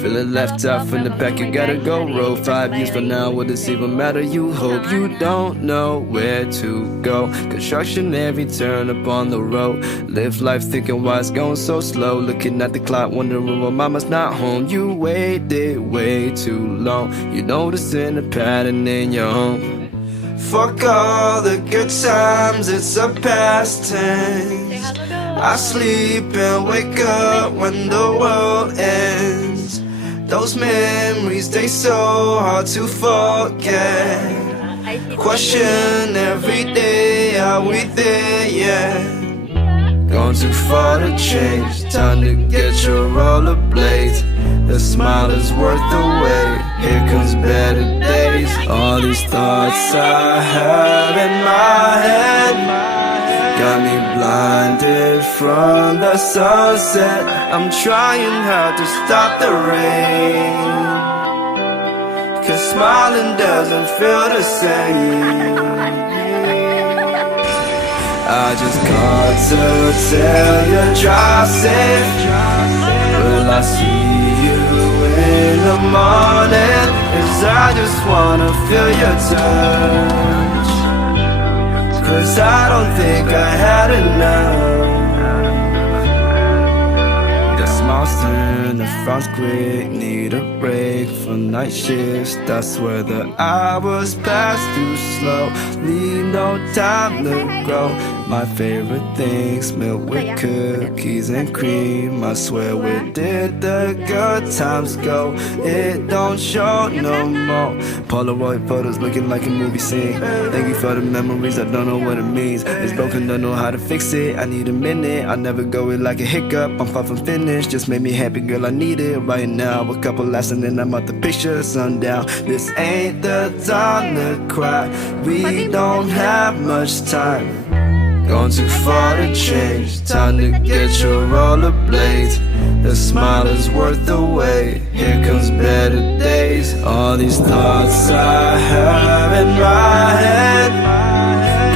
Feeling left out from the back, you gotta go roll. 5 years from now, will this even matter? You hope you don't know where to go. Construction every turn upon the road. Live life thinking why it's going so slow. Looking at the clock, wondering why mama's not home. You waited way too long. You noticing a pattern in your home. Fuck all the good times, it's a past tense. I sleep and wake up when the world ends. Those memories, they so hard to forget. Question every day, are we there yet? Gone too far to change, time to get your rollerblades. The smile is worth the wait, here comes better days. All these thoughts I have in my head got me blinded from the sunset. I'm trying hard to stop the rain, 'cause smiling doesn't feel the same. I just called to tell you drive safe. Will I see you in the morning? 'Cause I just wanna feel your touch, 'cause I don't think I had enough. The smiles turn to frowns quick. Need a break from night shifts. That's where the hours pass too slow. Need no time to grow. My favorite things, milk with cookies and cream. I swear, where did the good times go? It don't show no more. Polaroid photos looking like a movie scene. Thank you for the memories, I don't know what it means. It's broken, don't know how to fix it. I need a minute, I never go it like a hiccup. I'm far from finished, just made me happy, girl, I need it right now. A couple laughs and then I'm out the picture, sundown. This ain't the time to cry, we don't have much time. Gone too far to change, time to get your rollerblades. The smile is worth the wait, here comes better days. All these thoughts I have in my head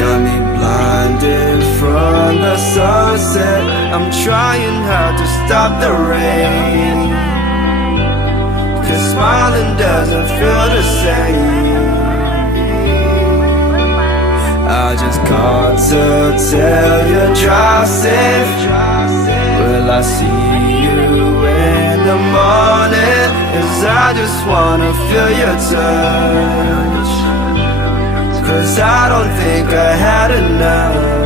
got me blinded from the sunset. I'm trying hard to stop the rain, 'cause smiling doesn't feel the same. I just called to tell you drive safe. Will I see you in the morning? 'Cause I just wanna feel your touch, 'cause I don't think I had enough.